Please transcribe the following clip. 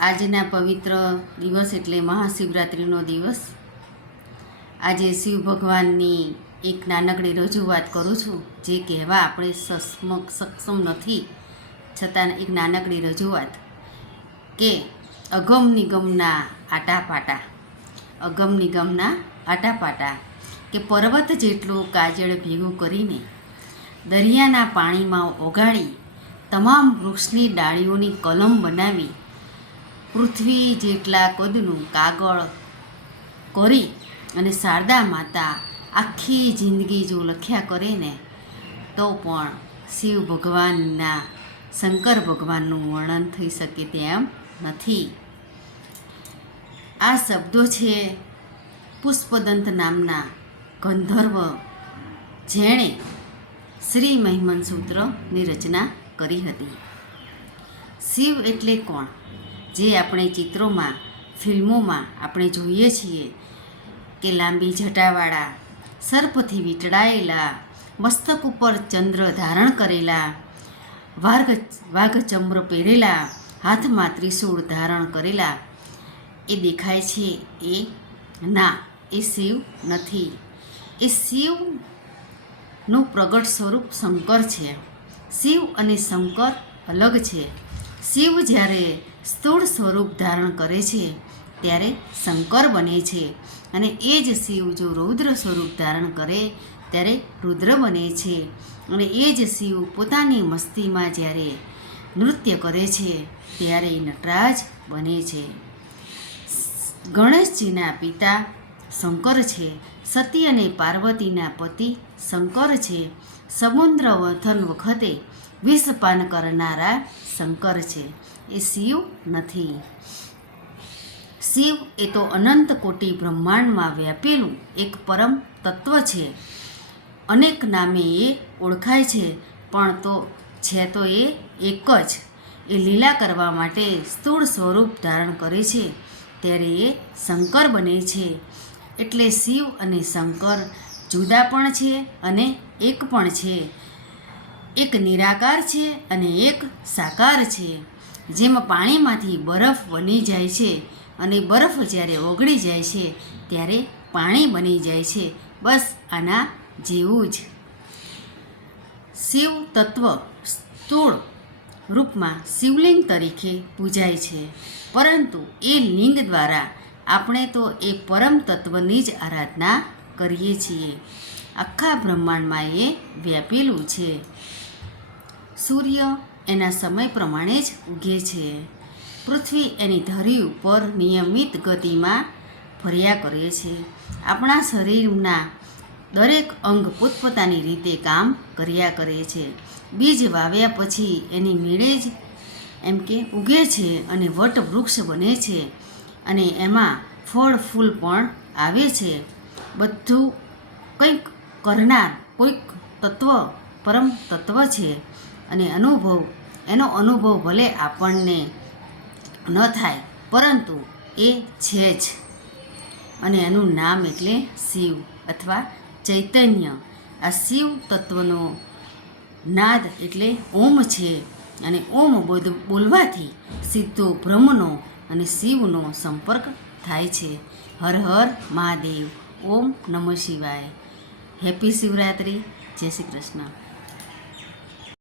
આજના પવિત્ર દિવસ એટલે મહાશિવરાત્રિનો દિવસ. આજે શિવ ભગવાનની એક નાનકડી રજૂઆત કરું છું, જે કહેવા આપણે સક્ષમ નથી, છતાં એક નાનકડી રજૂઆત કે અગમ નિગમના આટાપાટા, અગમ નિગમના આટાપાટા કે પર્વત જેટલું કાજળ ભેગું કરીને દરિયાના પાણીમાં ઓગાળી તમામ વૃક્ષની ડાળીઓની કલમ બનાવી પૃથ્વી જેટલા કદનું કાગળ કરી અને શારદા માતા આખી જિંદગી જો લખ્યા કરે ને તો પણ શિવ ભગવાનના શંકર ભગવાનનું વર્ણન થઈ શકે તેમ નથી. આ શબ્દો છે પુષ્પદંત નામના ગંધર્વ, જેણે શ્રી મહિમન સૂત્રની રચના કરી હતી. શિવ એટલે કોણ? જે આપણે ચિત્રોમાં, ફિલ્મોમાં આપણે જોઈએ છીએ કે લાંબી જટાવાળા, સર્પથી વીંટળાયેલા, મસ્તક ઉપર ચંદ્ર ધારણ કરેલા, વાઘચંદ્ર પહેરેલા, હાથમાં ત્રિશૂળ ધારણ કરેલા એ દેખાય છે. એ ના, એ શિવ નથી. એ શિવનું પ્રગટ સ્વરૂપ શંકર છે. શિવ અને શંકર અલગ છે. શિવ જ્યારે સ્થૂળ સ્વરૂપ ધારણ કરે છે ત્યારે શંકર બને છે, અને એ જ શિવ જો રૌદ્ર સ્વરૂપ ધારણ કરે ત્યારે રુદ્ર બને છે, અને એ જ શિવ પોતાની મસ્તીમાં જ્યારે નૃત્ય કરે છે ત્યારે નટરાજ બને છે. ગણેશજીના પિતા શંકર છે. સતી અને પાર્વતીના પતિ શંકર છે. સમુદ્ર મંથન વખતે વિષપાન કરનારા શંકર છે. એ શિવ નથી. શિવ એ તો અનંત કોટી બ્રહ્માંડમાં વ્યાપેલું એક પરમ તત્વ છે. અનેક નામે એ ઓળખાય છે, પણ તો એ એક જ. એ લીલા કરવા માટે સ્થૂળ સ્વરૂપ ધારણ કરે છે ત્યારે એ શંકર બને છે. એટલે શિવ અને શંકર જુદા પણ છે અને એક પણ છે. એક નિરાકાર છે અને એક સાકાર છે. જેમ પાણીમાંથી બરફ બની જાય છે અને બરફ જ્યારે ઓગળી જાય છે ત્યારે પાણી બની જાય છે, બસ આના જેવું જ. શિવ તત્વ સ્થૂળ રૂપમાં શિવલિંગ તરીકે પૂજાય છે, પરંતુ એ લિંગ દ્વારા આપણે તો એ પરમ તત્વની જ આરાધના કરીએ છીએ. આખા બ્રહ્માંડમાં એ વ્યાપેલું છે. સૂર્ય એના સમય પ્રમાણે જ ઉગે છે. પૃથ્વી એની ધરી ઉપર નિયમિત ગતિમાં ફર્યા કરે છે. આપણા શરીરના દરેક અંગ પોતપોતાની રીતે કામ કર્યા કરે છે. બીજ વાવ્યા પછી એની મેળે જ એમ કે ઉગે છે અને વટ વૃક્ષ બને છે, અને એમાં ફળ ફૂલ પણ આવે છે. બધું કંઈક કરનાર કોઈક તત્વ, પરમ તત્વ છે, અને એનો અનુભવ ભલે આપણને ન થાય, પરંતુ એ છે જ. અને એનું નામ એટલે શિવ અથવા ચૈતન્ય. આ શિવ તત્વનો નાદ એટલે ઓમ છે, અને ઓમ બોલવાથી સીધો બ્રહ્મનો અને શિવનો સંપર્ક થાય છે. હર હર મહાદેવ. ઓમ નમઃ શિવાય. હેપી શિવરાત્રિ. જય શ્રી કૃષ્ણ.